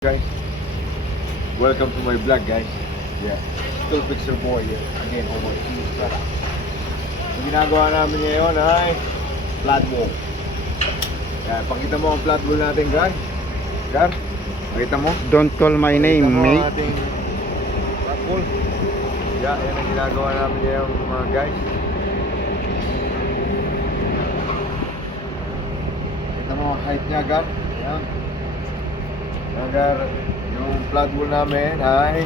Guys, welcome to my vlog guys. Yeah, Steelfixerboy again over here. Ang ginagawa namin ngayon ay Floodwall. Yan, pakita mo ang Floodwall natin, Gar. Pakita mo. Don't call my name, mate. Pakita mo ang ating Floodwall. Yeah, yan ang ginagawa namin ngayon mga guys. Pakita mo ang height niya, Gar. Yan. Yung floodwall namin ay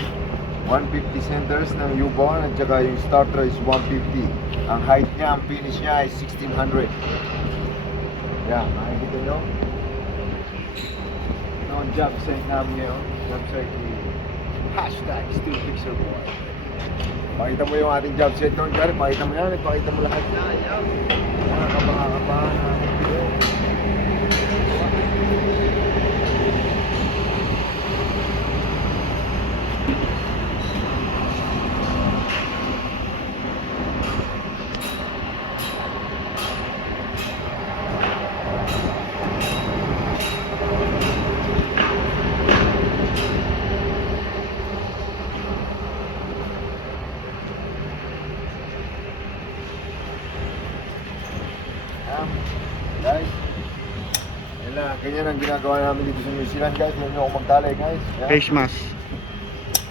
150 centers ng U-bar at saka yung starter is 150. Ang height niya, ang finish niya ay 1600. Yan, makikita nyo. Ito ang job site namin ngayon. Job site ni hashtag Steelfixerboy. Pakita mo yung ating job site doon, Gary. Pakita mo yan, pakita mo lahat na. Yan. Mga kabahan namin dito. Guys, yan lang, ganyan ang ginagawa namin dito sa New Zealand guys. Huwag nyo akong magtalay guys. Yan. Face mask.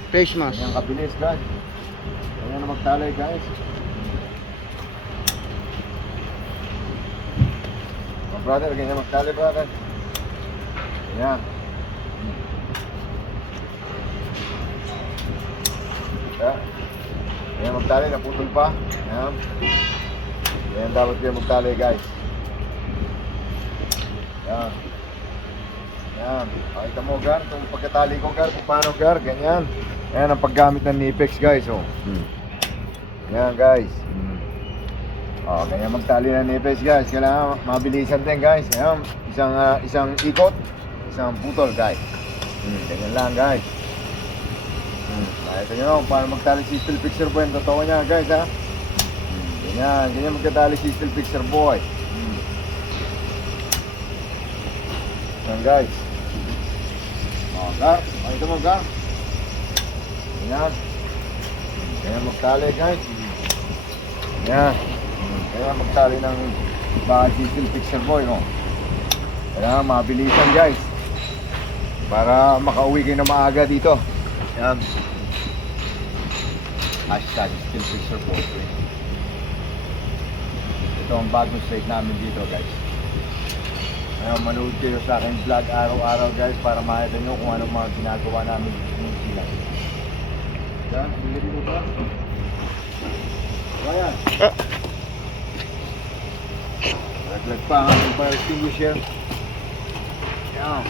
Face mask. Ganyan kabilis guys. Ganyan na magtalay guys. Oh, brother, ganyan magtalay brother. Ganyan. Ganyan magtalay, naputol pa. Yan. Ganyan dapat ganyan magtalay guys. Yan. Yan. Pakita mo, Gar. Itong pagkatali ko, Gar. Kung paano, Gar. Ganyan. Yan ang paggamit ng Nipex, guys. Oh. Yan, guys. Oh, ganyan magtali ng Nipex, guys. Kailangan mabilisan din, guys. Yan. Isang ikot, isang putol, guys. Ganyan lang, guys. Pakita nyo kung paano magtali si Steelfixerboy. Totoo niya, guys, ha. Ganyan. Ganyan magkatali si Steelfixerboy. Yan guys. O, Gar. Pakita mo, Gar. Yan. Ganyan magtali guys. Yan. Ganyan magtali ng bahay si Steelfixerboy, no? Kailangan mabilisan guys. Para makauwi kayo na maaga dito. Yan. Hashtag Steelfixerboy. Ito ang bagong site namin dito guys. Ngayon, manood kayo sa aking vlog araw-araw guys para makita nyo kung anong mga ginagawa namin dito sila. Yan, bilhin mo ba? Ayan. Laglag pa ang ating fire extinguisher. Yan.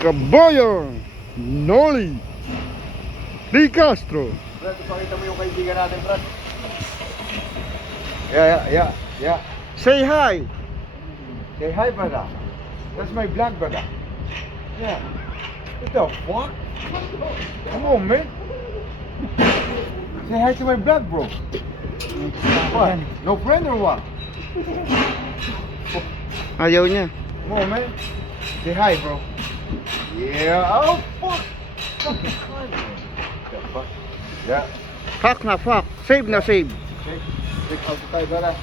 Kabayo! Noli! Di Castro! Brad, pakita mo yung kaibigan natin, Brad. Yeah. Say hi! Say hi, brother. That's my vlog, brother. Yeah. What the fuck? Come on, man. Say hi to my vlog, bro. What? No friend or what? Ayaw niya. Come on, man. Say hi, bro. Yeah. Oh, fuck. Fucking hi, man. The fuck? Yeah. Fuck na fuck. Save na save. Check out the tie, brother.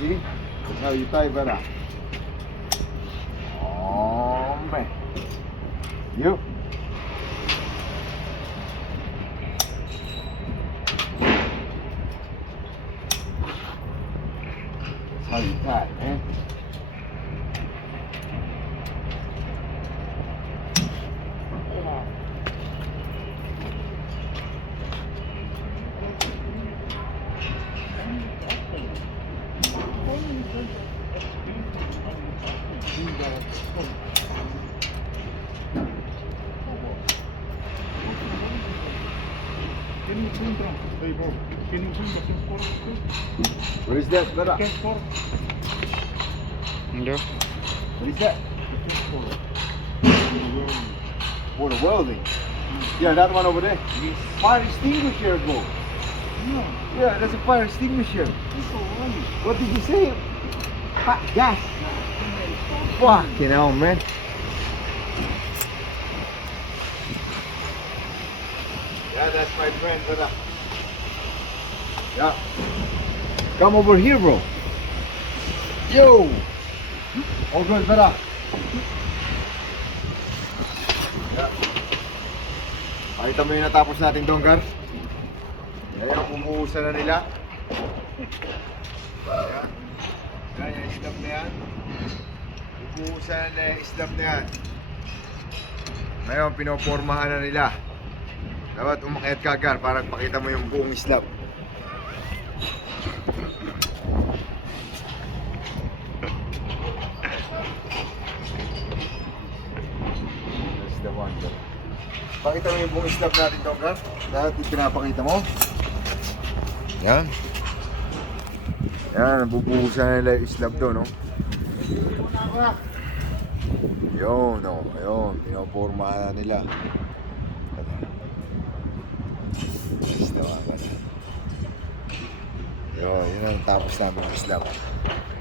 See? That's how you tie, brother. Oh, man. You. That's how you tie, man. What is that, brother? Hindi. What is that? For the welding. Yeah, that one over there. Fire extinguisher, bro. Yeah, that's a fire extinguisher. What did you say? Hot gas. Fucking hell, man. Yeah, that's my friend, brother. Yeah. Come over here, bro. Yo! All good, brother. Yeah. Makita mo yung natapos natin doon, Gar? Ngayon, bumuhusan na nila. Ayan. Ayan, yung islap na yan. Bumuhusan na yung islap na yan. Ngayon, pinopormahan na nila. Dapat umakyat ka, Gar, para pakita mo yung buong islap. That's the one, Gar. Pakita mo yung buong islap natin doon, Gar. Dapat pinapakita mo. Yan. Yan, bubuhusan na nila yung islap doon, no? Yun, no? Ayun, pinopormahan na nila. Yun, yun ang tapos namin ng islap.